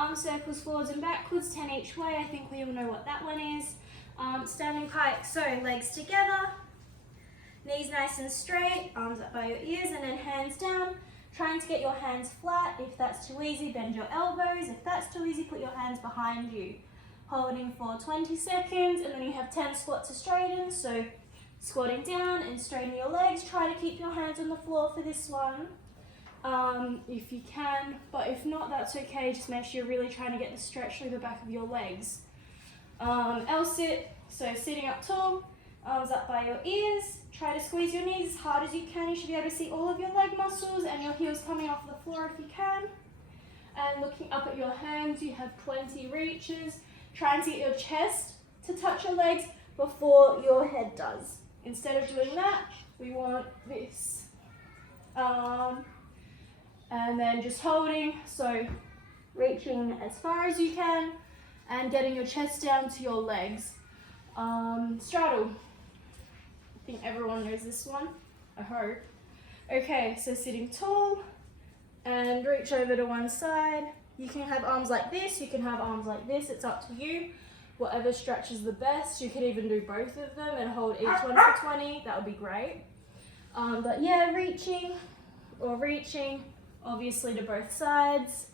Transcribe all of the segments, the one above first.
Arm circles forwards and backwards, 10 each way. I think we all know what that one is. Standing pike, so legs together, knees nice and straight, arms up by your ears, and then hands down. Trying to get your hands flat. If that's too easy, bend your elbows. If that's too easy, put your hands behind you. Holding for 20 seconds, and then you have 10 squats to straighten. So squatting down and straighten your legs. Try to keep your hands on the floor for this one, if you can, but if not, that's okay. Just make sure you're really trying to get the stretch through the back of your legs. L-sit, so sitting up tall, arms up by your ears. Try to squeeze your knees as hard as you can. You should be able to see all of your leg muscles and your heels coming off the floor if you can. And looking up at your hands, you have 20 reaches. Trying to get your chest to touch your legs before your head does. Instead of doing that, we want this. And then just holding, so reaching as far as you can and getting your chest down to your legs. Straddle. I think everyone knows this one, I hope. Okay, so sitting tall and reach over to one side. You can have arms like this, you can have arms like this, it's up to you. Whatever stretches the best. You could even do both of them and hold each one for 20, that would be great. But yeah, reaching, obviously to both sides.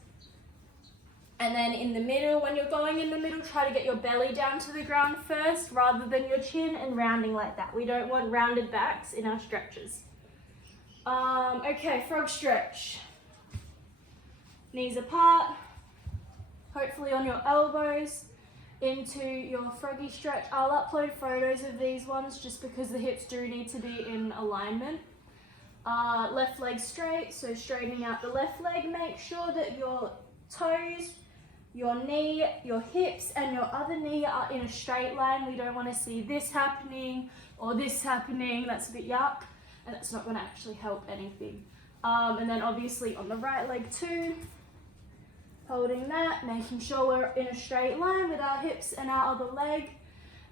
And then in the middle, when you're going in the middle, try to get your belly down to the ground first rather than your chin, and rounding like that. We don't want rounded backs in our stretches. Okay, frog stretch. Knees apart, hopefully on your elbows, into your froggy stretch. I'll upload photos of these ones just because the hips do need to be in alignment. Left leg straight, so straightening out the left leg. Make sure that your toes, your knee, your hips, and your other knee are in a straight line. We don't want to see this happening or this happening. That's a bit yuck, and that's not going to actually help anything. And then obviously on the right leg too, holding that, making sure we're in a straight line with our hips and our other leg.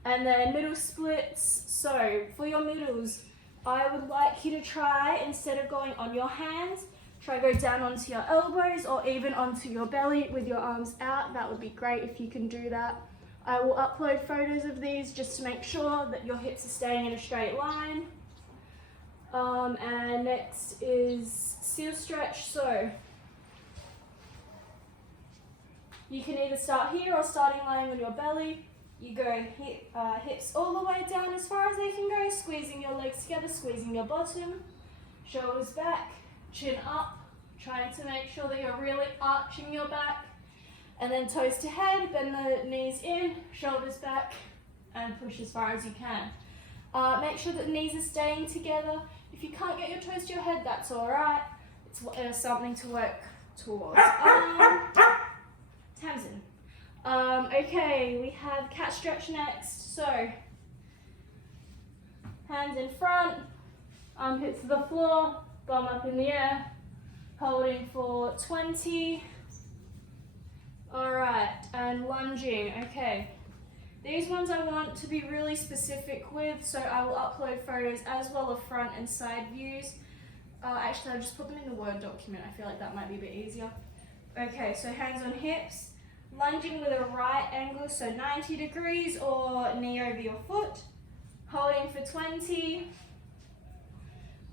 And then middle splits. So for your middles, I would like you to try, instead of going on your hands, try go down onto your elbows or even onto your belly with your arms out. That would be great if you can do that. I will upload photos of these just to make sure that your hips are staying in a straight line. And next is seal stretch. So you can either start here or starting lying on your belly. You go hips all the way down as far as they can go, squeezing your legs together, squeezing your bottom, shoulders back, chin up, trying to make sure that you're really arching your back, and then toes to head, bend the knees in, shoulders back, and push as far as you can. Make sure that the knees are staying together. If you can't get your toes to your head, that's all right. It's something to work towards. Tamsin. Okay, we have cat stretch next. So, hands in front, armpits to the floor, bum up in the air, holding for 20. Alright, and lunging. Okay, these ones I want to be really specific with, so I will upload photos as well of front and side views. Actually, I'll just put them in the Word document. I feel like that might be a bit easier. Okay, so hands on hips, lunging with a right angle, so 90 degrees or knee over your foot, holding for 20,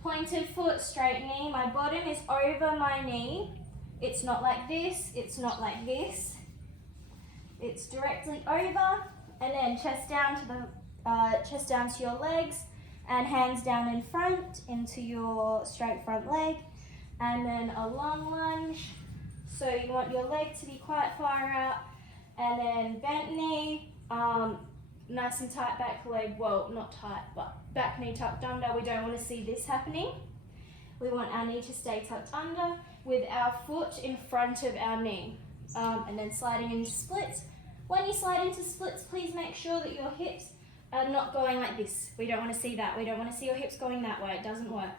pointed foot, straight knee. My bottom is over my knee. It's not like this, it's not like this. It's directly over, and then chest down to your legs, and hands down in front into your straight front leg, and then a long lunge. So you want your leg to be quite far out, and then bent knee, nice and tight back leg, well, not tight, but back knee tucked under. We don't want to see this happening. We want our knee to stay tucked under with our foot in front of our knee. And then sliding into splits. When you slide into splits, please make sure that your hips are not going like this. We don't want to see that. We don't want to see your hips going that way. It doesn't work.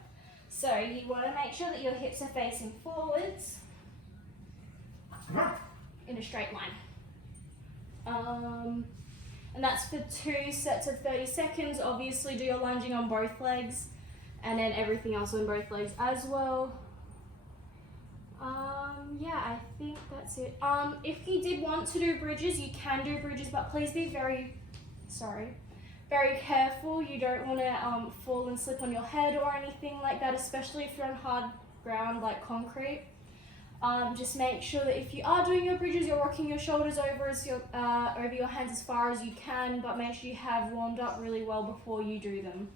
So you want to make sure that your hips are facing forwards in a straight line. And that's for 2 sets of 30 seconds. Obviously do your lunging on both legs, and then everything else on both legs as well. Yeah, I think that's it. If you did want to do bridges, you can do bridges, but please be very careful. You don't want to fall and slip on your head or anything like that, especially if you're on hard ground like concrete. Just make sure that if you are doing your bridges, you're rocking your shoulders over your hands as far as you can, but make sure you have warmed up really well before you do them.